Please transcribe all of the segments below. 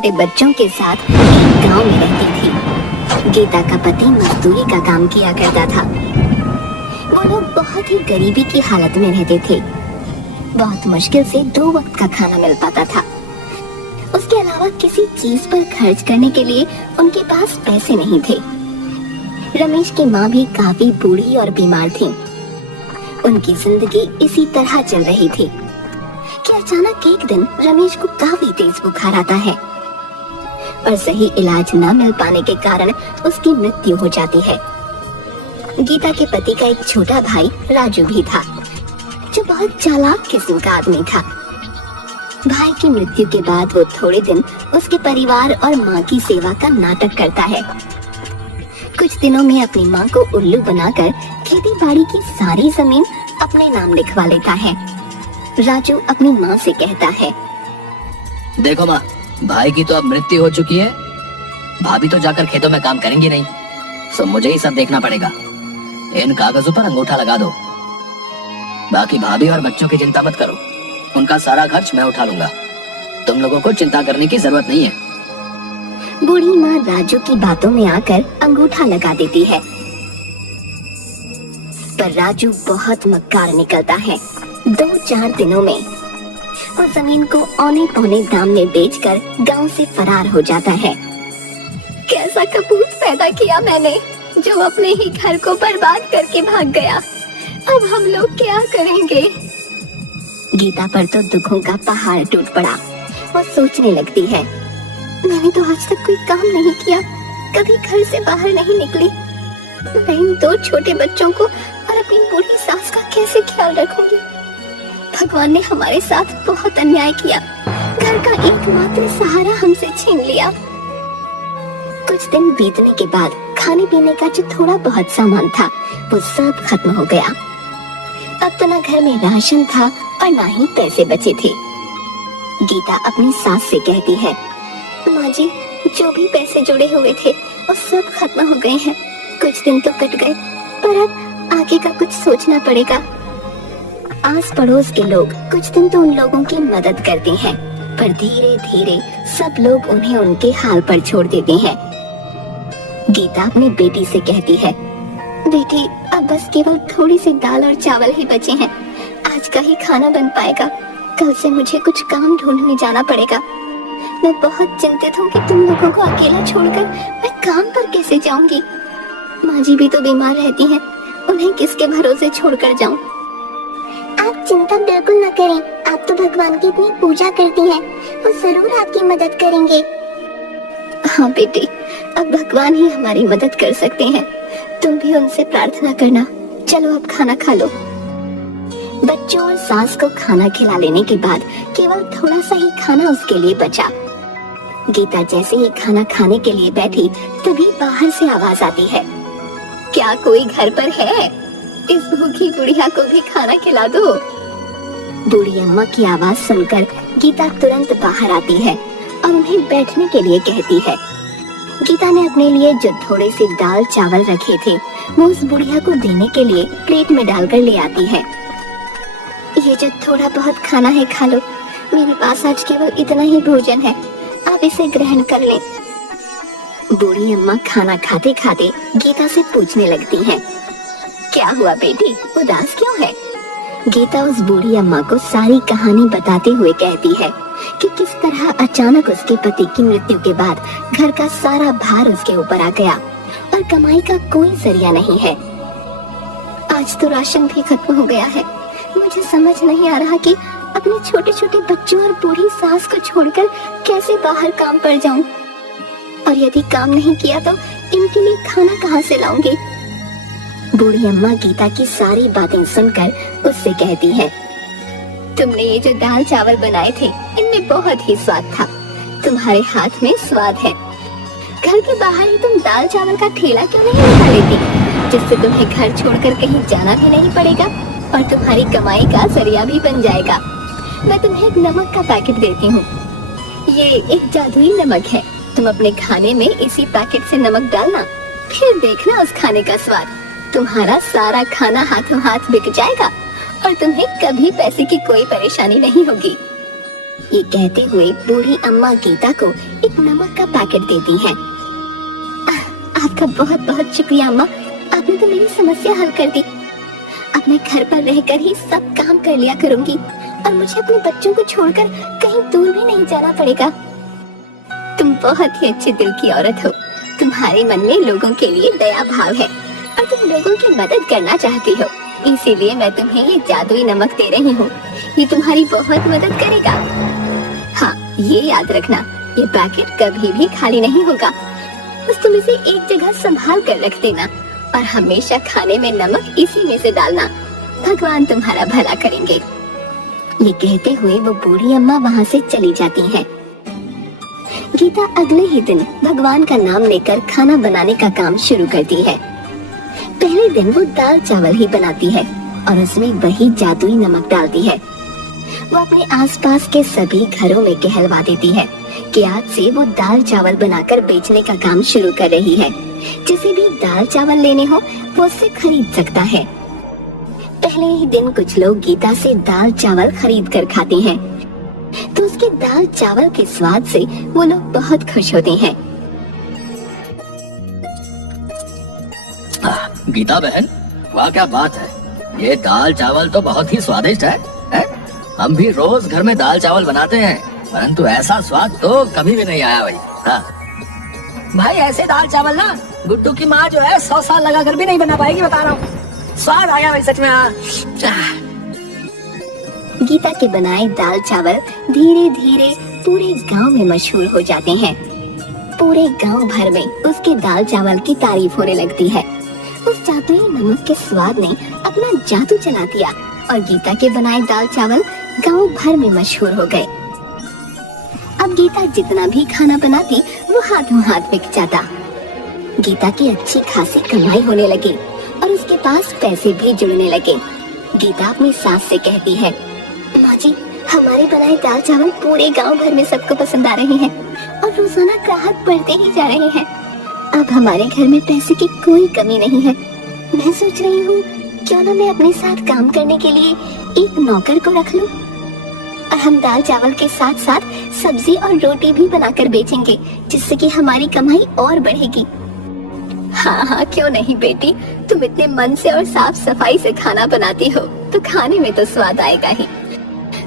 छोटे बच्चों के साथ एक गांव में रहती थी। गीता का पति मजदूरी का काम किया करता था। वो लोग बहुत ही गरीबी की हालत में रहते थे। बहुत मुश्किल से 2 वक्त का खाना मिल पाता था। उसके अलावा किसी चीज पर खर्च करने के लिए उनके पास पैसे नहीं थे। रमेश की माँ भी काफी बूढ़ी और बीमार थी। उनकी जिंदगी इसी तरह चल रही थी कि अचानक एक दिन रमेश को काफी तेज बुखार आता है और सही इलाज न मिल पाने के कारण उसकी मृत्यु हो जाती है। गीता के पति का एक छोटा भाई राजू भी था, जो बहुत चालाक किस्म का आदमी था। भाई की मृत्यु के बाद वो थोड़े दिन उसके परिवार और माँ की सेवा का नाटक करता है। कुछ दिनों में अपनी माँ को उल्लू बनाकर खेती बाड़ी की सारी जमीन अपने नाम लिखवा लेता है। राजू अपनी माँ से कहता है, देखो माँ, भाई की तो अब मृत्यु हो चुकी है। भाभी तो जाकर खेतों में काम करेंगी नहीं, सो मुझे ही सब देखना पड़ेगा। इन कागजों पर अंगूठा लगा दो। बाकी भाभी और बच्चों की चिंता मत करो, उनका सारा खर्च मैं उठा लूंगा। तुम लोगों को चिंता करने की जरूरत नहीं है। बूढ़ी माँ राजू की बातों में आकर अंगूठा लगा देती है, पर राजू बहुत मक्कार निकलता है। 2-4 दिनों में वो जमीन को औने पौने दाम में बेचकर गांव से फरार हो जाता है। कैसा कपूत पैदा किया मैंने, जो अपने ही घर को बर्बाद करके भाग गया। अब हम लोग क्या करेंगे? गीता पर तो दुखों का पहाड़ टूट पड़ा। वो सोचने लगती है, मैंने तो आज तक कोई काम नहीं किया, कभी घर से बाहर नहीं निकली। मैं इन 2 छोटे बच्चों को और अपनी बूढ़ी सास का कैसे ख्याल रखूंगी? भगवान ने हमारे साथ बहुत अन्याय किया। घर का एकमात्र सहारा हमसे छीन लिया। कुछ दिन बीतने के बाद खाने पीने का जो थोड़ा बहुत सामान था वो सब खत्म हो गया। अब तो न घर में राशन था और ना ही पैसे बचे थे। गीता अपनी सास से कहती है, माँ जी, जो भी पैसे जुड़े हुए थे वो सब खत्म हो गए हैं। कुछ दिन तो कट गए, पर अब आगे का कुछ सोचना पड़ेगा। आस पड़ोस के लोग कुछ दिन तो उन लोगों की मदद करते हैं, पर धीरे धीरे सब लोग उन्हें उनके हाल पर छोड़ देते हैं। गीता अपनी बेटी से कहती है, बेटी, अब बस केवल थोड़ी सी दाल और चावल ही बचे हैं। आज का ही खाना बन पाएगा। कल से मुझे कुछ काम ढूंढने जाना पड़ेगा। मैं बहुत चिंतित हूँ कि तुम लोगों को अकेला छोड़कर मैं काम पर कैसे जाऊंगी। माँ जी भी तो बीमार रहती हैं, उन्हें किसके भरोसे छोड़कर जाऊं? आप चिंता बिल्कुल न करें। आप तो भगवान की इतनी पूजा करती हैं, वो जरूर आपकी मदद करेंगे। हाँ बेटी, अब भगवान ही हमारी मदद कर सकते हैं। तुम भी उनसे प्रार्थना करना। चलो अब खाना खा लो। बच्चों और सास को खाना खिला लेने के बाद केवल थोड़ा सा ही खाना उसके लिए बचा। गीता जैसे ही खाना खाने के लिए बैठी तभी बाहर से आवाज आती है, क्या कोई घर पर है? इस भूखी बुढ़िया को भी खाना खिला दो। बूढ़ी अम्मा की आवाज सुनकर गीता तुरंत बाहर आती है और उन्हें बैठने के लिए कहती है। गीता ने अपने लिए जो थोड़े से दाल चावल रखे थे वो उस बुढ़िया को देने के लिए प्लेट में डालकर ले आती है। ये जो थोड़ा बहुत खाना है खा लो, मेरे पास आज केवल इतना ही भोजन है, आप इसे ग्रहण कर लें। बूढ़ी अम्मा खाना खाते खाते गीता से पूछने लगती हैं, क्या हुआ बेटी, उदास क्यों है? गीता उस बूढ़ी अम्मा को सारी कहानी बताते हुए कहती है कि किस तरह अचानक उसके पति की मृत्यु के बाद घर का सारा भार उसके ऊपर आ गया और कमाई का कोई जरिया नहीं है। आज तो राशन भी खत्म हो गया है। मुझे समझ नहीं आ रहा कि अपने छोटे छोटे बच्चों और बूढ़ी सास को छोड़कर कैसे बाहर काम पर जाऊं, और यदि काम नहीं किया तो इनके लिए खाना कहां से लाऊंगी? बूढ़ी अम्मा गीता की सारी बातें सुनकर उससे कहती है, तुमने ये जो दाल चावल बनाए थे इनमें बहुत ही स्वाद था। तुम्हारे हाथ में स्वाद है। घर के बाहर ही तुम दाल चावल का ठेला क्यों नहीं लगा लेती, जिससे तुम्हें घर छोड़कर कहीं जाना भी नहीं पड़ेगा और तुम्हारी कमाई का जरिया भी बन जाएगा। मैं तुम्हें एक नमक का पैकेट देती हूँ। ये एक जादुई नमक है। तुम अपने खाने में इसी पैकेट से नमक डालना, फिर देखना उस खाने का स्वाद। तुम्हारा सारा खाना हाथों हाथ बिक जाएगा और तुम्हें कभी पैसे की कोई परेशानी नहीं होगी। ये कहते हुए बूढ़ी अम्मा गीता को एक नमक का पैकेट देती हैं। आपका बहुत बहुत शुक्रिया अम्मा, आपने तो मेरी समस्या हल कर दी। अब मैं घर पर रहकर ही सब काम कर लिया करूंगी और मुझे अपने बच्चों को छोड़कर कहीं दूर भी नहीं जाना पड़ेगा। तुम बहुत ही अच्छे दिल की औरत हो। तुम्हारे मन में लोगों के लिए दया भाव है और तुम लोगों की मदद करना चाहती हो, इसीलिए मैं तुम्हें ये जादुई नमक दे रही हूँ। ये तुम्हारी बहुत मदद करेगा। हाँ, ये याद रखना, ये पैकेट कभी भी खाली नहीं होगा। बस तुम इसे एक जगह संभाल कर रख देना और हमेशा खाने में नमक इसी में से डालना। भगवान तुम्हारा भला करेंगे। ये कहते हुए वो बूढ़ी अम्मा वहाँ से चली जाती हैं। गीता अगले ही दिन भगवान का नाम लेकर खाना बनाने का काम शुरू करती है। पहले दिन वो दाल चावल ही बनाती है और उसमें वही जादुई नमक डालती है। वो अपने आसपास के सभी घरों में कहलवा देती है कि आज से वो दाल चावल बनाकर बेचने का काम शुरू कर रही है। जिसे भी दाल चावल लेने हो वो उससे खरीद सकता है। पहले ही दिन कुछ लोग गीता से दाल चावल खरीद कर खाते हैं, तो उसके दाल चावल के स्वाद से वो लोग बहुत खुश होते हैं। गीता बहन, वाह क्या बात है, ये दाल चावल तो बहुत ही स्वादिष्ट है? हम भी रोज घर में दाल चावल बनाते हैं, परंतु ऐसा स्वाद तो कभी भी नहीं आया भाई। हाँ भाई, ऐसे दाल चावल ना गुड्डू की माँ जो है 100 साल लगा कर भी नहीं बना पाएगी, बता रहा हूँ। स्वाद आया भाई सच में। हाँ, गीता के बनाए दाल चावल धीरे धीरे पूरे गांव में मशहूर हो जाते हैं। पूरे गांव भर में उसके दाल चावल की तारीफ होने लगती है। उस जादुई नमक के स्वाद ने अपना जादू चला दिया और गीता के बनाए दाल चावल गांव भर में मशहूर हो गए। अब गीता जितना भी खाना बनाती वो हाथों हाथ बिक जाता। गीता की अच्छी खासी कमाई होने लगी और उसके पास पैसे भी जुड़ने लगे। गीता अपनी सास से कहती है, माँ जी, हमारे बनाए दाल चावल पूरे गांव भर में सबको पसंद आ रहे हैं और रोजाना ग्राहक बढ़ते ही जा रहे हैं। अब हमारे घर में पैसे की कोई कमी नहीं है। मैं सोच रही हूँ क्यों ना मैं अपने साथ काम करने के लिए एक नौकर को रख लूं और हम दाल चावल के साथ साथ सब्जी और रोटी भी बनाकर बेचेंगे, जिससे कि हमारी कमाई और बढ़ेगी। हाँ हाँ, क्यों नहीं बेटी, तुम इतने मन से और साफ सफाई से खाना बनाती हो तो खाने में तो स्वाद आएगा ही।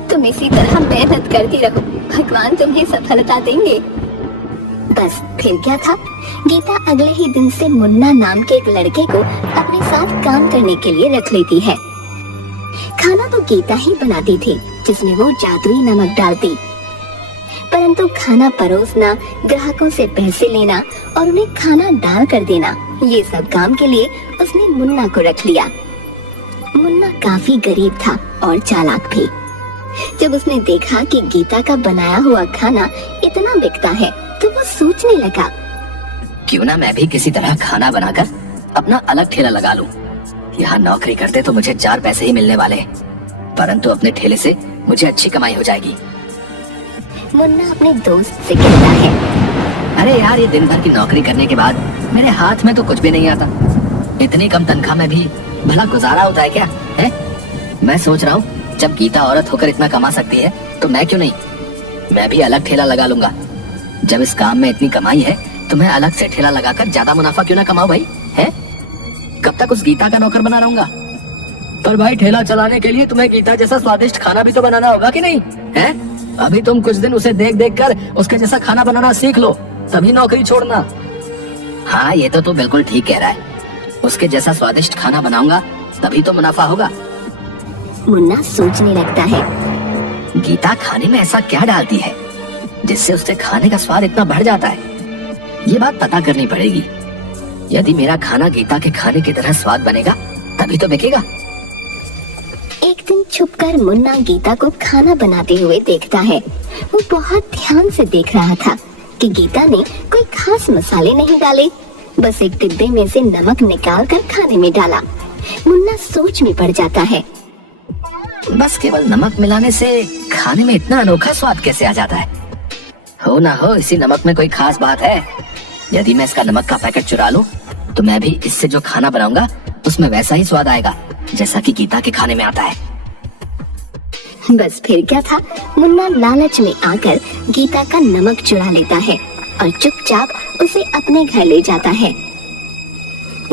तुम इसी तरह मेहनत करती रहो, भगवान तुम्हें सफलता देंगे। बस फिर क्या था, गीता अगले ही दिन से मुन्ना नाम के एक लड़के को अपने साथ काम करने के लिए रख लेती है। खाना तो गीता ही बनाती थी, जिसमें वो जादुई नमक डालती, परंतु खाना परोसना, ग्राहकों से पैसे लेना और उन्हें खाना डाल कर देना, ये सब काम के लिए उसने मुन्ना को रख लिया। मुन्ना काफी गरीब था और चालाक भी। जब उसने देखा कि गीता का बनाया हुआ खाना इतना बिकता है तो वो सोचने लगा, क्यों ना मैं भी किसी तरह खाना बनाकर अपना अलग ठेला लगा लूं। यहाँ नौकरी करते तो मुझे 4 पैसे ही मिलने वाले, परंतु अपने ठेले से मुझे अच्छी कमाई हो जाएगी। मुन्ना अपने दोस्त से कहता है, अरे यार, ये दिन भर की नौकरी करने के बाद मेरे हाथ में तो कुछ भी नहीं आता। इतनी कम तनख्वाह में भी भला गुजारा होता है क्या? है? मैं सोच रहा हूँ जब गीता औरत होकर इतना कमा सकती है तो मैं क्यों नहीं, मैं भी अलग ठेला लगा लूंगा। जब इस काम में इतनी कमाई है तो मैं अलग से ठेला लगाकर ज्यादा मुनाफा क्यों ना कमाऊं भाई? है? कब तक उस गीता का नौकर बना रहूंगा? पर भाई, ठेला चलाने के लिए तुम्हें गीता जैसा स्वादिष्ट खाना भी तो बनाना होगा कि नहीं? है? अभी तुम कुछ दिन उसे देख देख कर उसके जैसा खाना बनाना सीख लो, तभी नौकरी छोड़ना। हाँ, ये तो तू बिल्कुल ठीक कह रहा है। उसके जैसा स्वादिष्ट खाना बनाऊंगा तभी तो मुनाफा होगा। मुन्ना सोचने लगता है, गीता खाने में ऐसा क्या डालती है जिससे उससे खाने का स्वाद इतना बढ़ जाता है? ये बात पता करनी पड़ेगी। यदि मेरा खाना गीता के खाने की तरह स्वाद बनेगा तभी तो बिकेगा। एक दिन छुपकर मुन्ना गीता को खाना बनाते हुए देखता है। वो बहुत ध्यान से देख रहा था कि गीता ने कोई खास मसाले नहीं डाले, बस एक डिब्बे में से नमक निकाल कर खाने में डाला। मुन्ना सोच में पड़ जाता है, बस केवल नमक मिलाने से खाने में इतना अनोखा स्वाद कैसे आ जाता है? हो ना हो इसी नमक में कोई खास बात है। यदि मैं इसका नमक का पैकेट चुरा लूं तो मैं भी इससे जो खाना बनाऊंगा उसमें वैसा ही स्वाद आएगा जैसा कि गीता के खाने में आता है। बस फिर क्या था, मुन्ना लालच में आकर गीता का नमक चुरा लेता है और चुपचाप उसे अपने घर ले जाता है।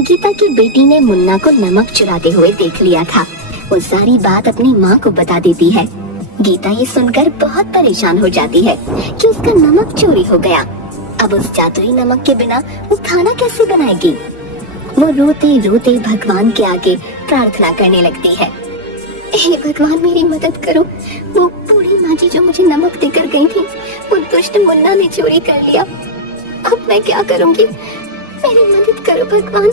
गीता की बेटी ने मुन्ना को नमक चुराते हुए देख लिया था। वो सारी बात अपनी माँ को बता देती है। गीता ये सुनकर बहुत परेशान हो जाती है कि उसका नमक चोरी हो गया। अब उस जादुई नमक के बिना वो खाना कैसे बनाएगी। वो रोते रोते भगवान के आगे प्रार्थना करने लगती है, हे भगवान मेरी मदद करो। वो बूढ़ी माँ जी जो मुझे नमक देकर गई थी, वो दुष्ट मुन्ना ने चोरी कर लिया। अब मैं क्या करूँगी, मेरी मदद करो भगवान।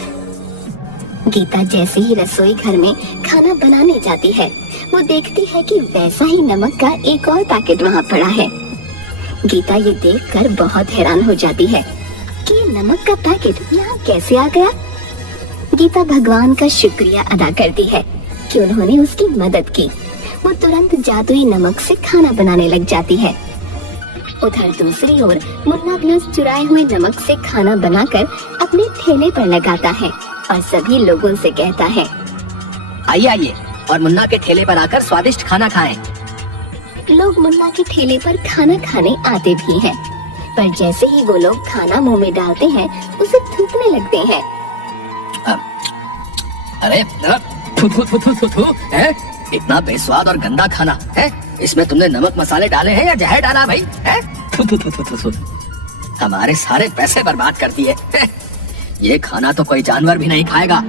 गीता जैसे ही रसोई घर में खाना बनाने जाती है, वो देखती है कि वैसा ही नमक का एक और पैकेट वहाँ पड़ा है। गीता ये देखकर बहुत हैरान हो जाती है कि ये नमक का पैकेट यहाँ कैसे आ गया। गीता भगवान का शुक्रिया अदा करती है कि उन्होंने उसकी मदद की। वो तुरंत जादुई नमक से खाना बनाने लग जाती है। उधर दूसरी ओर मुन्ना भी उस चुराए हुए नमक से खाना बनाकर अपने ठेले पर लगाता है और सभी लोगों से कहता है, आइए आइए और मुन्ना के ठेले पर आकर स्वादिष्ट खाना खाएं। लोग मुन्ना के ठेले पर खाना खाने आते भी हैं, पर जैसे ही वो लोग खाना मुंह में डालते हैं, उसे थूकने लगते हैं। अरे थू थू थू थू थू थू, हैं? इतना बेस्वाद और गंदा खाना है। इसमें तुमने नमक मसाले डाले हैं या जहर डाला भाई? हैं? थू थू थू थू थू थू। हमारे सारे पैसे बर्बाद कर दिए। ये खाना तो कोई जानवर भी नहीं खाएगा।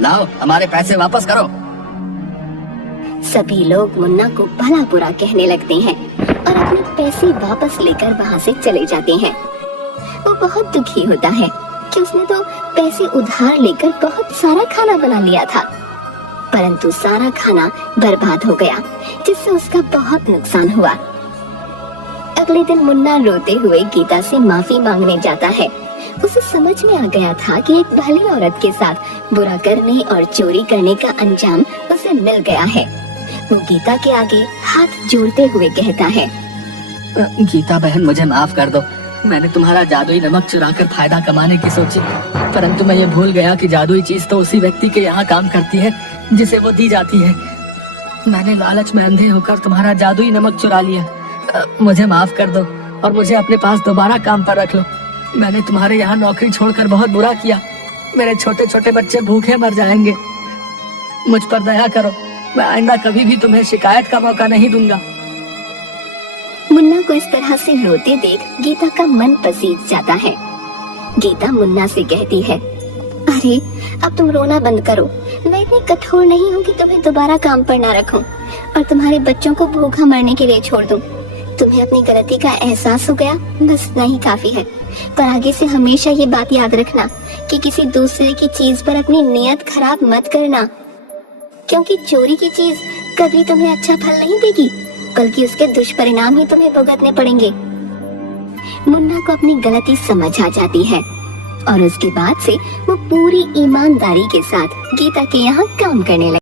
लाओ हमारे पैसे वापस करो। सभी लोग मुन्ना को भला बुरा कहने लगते हैं और अपने पैसे वापस लेकर वहाँ से चले जाते हैं। वो बहुत दुखी होता है कि उसने तो पैसे उधार लेकर बहुत सारा खाना बना लिया था, परंतु सारा खाना बर्बाद हो गया, जिससे उसका बहुत नुकसान हुआ। अगले दिन मुन्ना रोते हुए गीता से माफी मांगने जाता है। उसे समझ में आ गया था कि एक भली औरत के साथ बुरा करने और चोरी करने का अंजाम उसे मिल गया है। वो गीता के आगे हाथ जोड़ते हुए कहता है, गीता बहन मुझे माफ कर दो। मैंने तुम्हारा जादुई नमक चुराकर फायदा कमाने की सोची, परंतु मैं ये भूल गया कि जादुई चीज तो उसी व्यक्ति के यहाँ काम करती है जिसे वो दी जाती है। मैंने लालच में अंधे होकर तुम्हारा जादुई नमक चुरा लिया। मुझे माफ कर दो और मुझे अपने पास दोबारा काम पर रख लो। मैंने तुम्हारे यहाँ नौकरी छोड़कर बहुत बुरा किया। मेरे छोटे छोटे बच्चे भूखे मर जाएंगे। मुझ पर दया करो। मैं आइंदा कभी भी तुम्हें शिकायत का मौका नहीं दूंगा। मुन्ना को इस तरह से रोते देख गीता का मन पसीज जाता है। गीता मुन्ना से कहती है, अरे अब तुम रोना बंद करो। मैं इतनी कठोर नहीं हूँ कि तुम्हें दोबारा काम पर ना रखूं और तुम्हारे बच्चों को भूखा मरने के लिए छोड़ दूं। तुम्हें अपनी गलती का एहसास हो गया, बस इतना ही काफी है। पर आगे से हमेशा ये बात याद रखना कि किसी दूसरे की चीज पर अपनी नियत खराब मत करना, क्योंकि चोरी की चीज कभी तुम्हें अच्छा फल नहीं देगी, बल्कि उसके दुष्परिणाम ही तुम्हें भुगतने पड़ेंगे। मुन्ना को अपनी गलती समझ आ जाती है और उसके बाद से वो पूरी ईमानदारी के साथ गीता के यहाँ काम करने लगा।